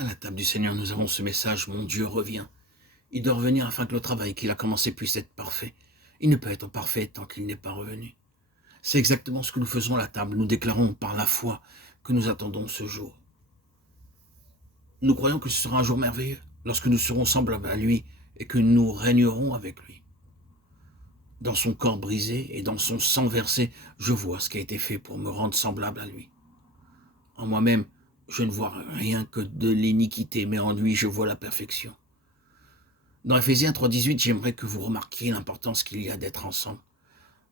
À la table du Seigneur, nous avons ce message, mon Dieu revient. Il doit revenir afin que le travail qu'il a commencé puisse être parfait. Il ne peut être parfait tant qu'il n'est pas revenu. C'est exactement ce que nous faisons à la table. Nous déclarons par la foi que nous attendons ce jour. Nous croyons que ce sera un jour merveilleux, lorsque nous serons semblables à lui et que nous régnerons avec lui. Dans son corps brisé et dans son sang versé, je vois ce qui a été fait pour me rendre semblable à lui. En moi-même, je ne vois rien que de l'iniquité, mais en lui, je vois la perfection. Dans Ephésiens 3,18, j'aimerais que vous remarquiez l'importance qu'il y a d'être ensemble.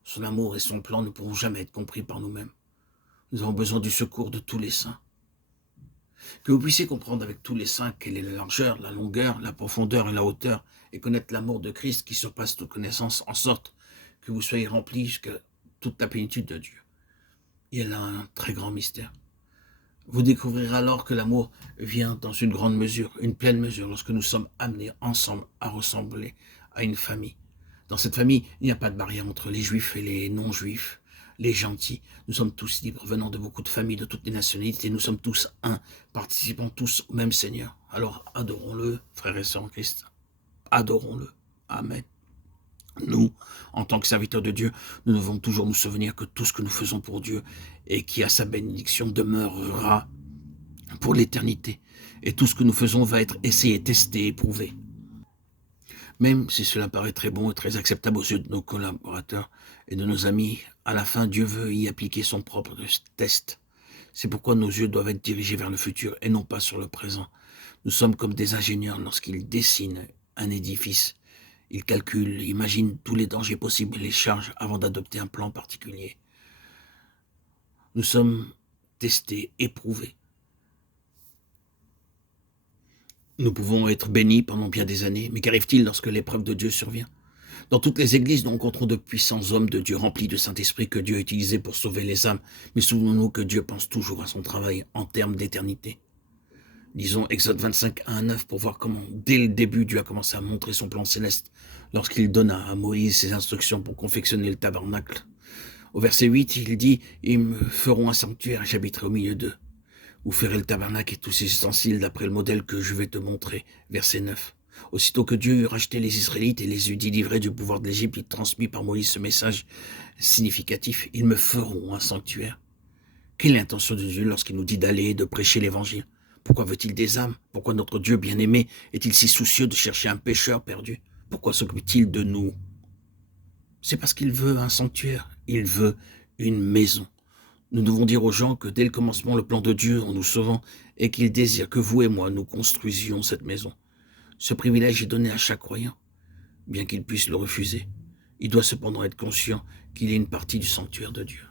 Son amour et son plan ne pourront jamais être compris par nous-mêmes. Nous avons besoin du secours de tous les saints. Que vous puissiez comprendre avec tous les saints quelle est la largeur, la longueur, la profondeur et la hauteur, et connaître l'amour de Christ qui surpasse toute connaissance, en sorte que vous soyez remplis jusqu'à toute la plénitude de Dieu. Il y a là un très grand mystère. Vous découvrirez alors que l'amour vient dans une grande mesure, une pleine mesure, lorsque nous sommes amenés ensemble à ressembler à une famille. Dans cette famille, il n'y a pas de barrière entre les juifs et les non-juifs, les gentils. Nous sommes tous libres, venant de beaucoup de familles, de toutes les nationalités. Nous sommes tous un, participant tous au même Seigneur. Alors adorons-le, frères et sœurs en Christ. Adorons-le. Amen. Nous, en tant que serviteurs de Dieu, nous devons toujours nous souvenir que tout ce que nous faisons pour Dieu et qui a sa bénédiction demeurera pour l'éternité. Et tout ce que nous faisons va être essayé, testé, éprouvé. Même si cela paraît très bon et très acceptable aux yeux de nos collaborateurs et de nos amis, à la fin, Dieu veut y appliquer son propre test. C'est pourquoi nos yeux doivent être dirigés vers le futur et non pas sur le présent. Nous sommes comme des ingénieurs lorsqu'ils dessinent un édifice. Ils calculent, imaginent tous les dangers possibles et les charges avant d'adopter un plan particulier. Nous sommes testés, éprouvés. Nous pouvons être bénis pendant bien des années, mais qu'arrive-t-il lorsque l'épreuve de Dieu survient? Dans toutes les églises, nous rencontrons de puissants hommes de Dieu remplis de Saint-Esprit que Dieu a utilisés pour sauver les âmes, mais souvenons-nous que Dieu pense toujours à son travail en termes d'éternité. Lisons Exode 25, 1 à 9 pour voir comment, dès le début, Dieu a commencé à montrer son plan céleste lorsqu'il donna à Moïse ses instructions pour confectionner le tabernacle. Au verset 8, il dit « Ils me feront un sanctuaire et j'habiterai au milieu d'eux. Vous ferez le tabernacle et tous ses ustensiles d'après le modèle que je vais te montrer. » Verset 9. Aussitôt que Dieu eut racheté les Israélites et les eut délivrés du pouvoir de l'Égypte, il transmit par Moïse ce message significatif. « Ils me feront un sanctuaire. » Quelle est l'intention de Dieu lorsqu'il nous dit d'aller et de prêcher l'évangile? Pourquoi veut-il des âmes? Pourquoi notre Dieu bien-aimé est-il si soucieux de chercher un pécheur perdu? Pourquoi s'occupe-t-il de nous? C'est parce qu'il veut un sanctuaire. Il veut une maison. Nous devons dire aux gens que dès le commencement, le plan de Dieu en nous sauvant est qu'il désire que vous et moi nous construisions cette maison. Ce privilège est donné à chaque croyant, bien qu'il puisse le refuser. Il doit cependant être conscient qu'il est une partie du sanctuaire de Dieu.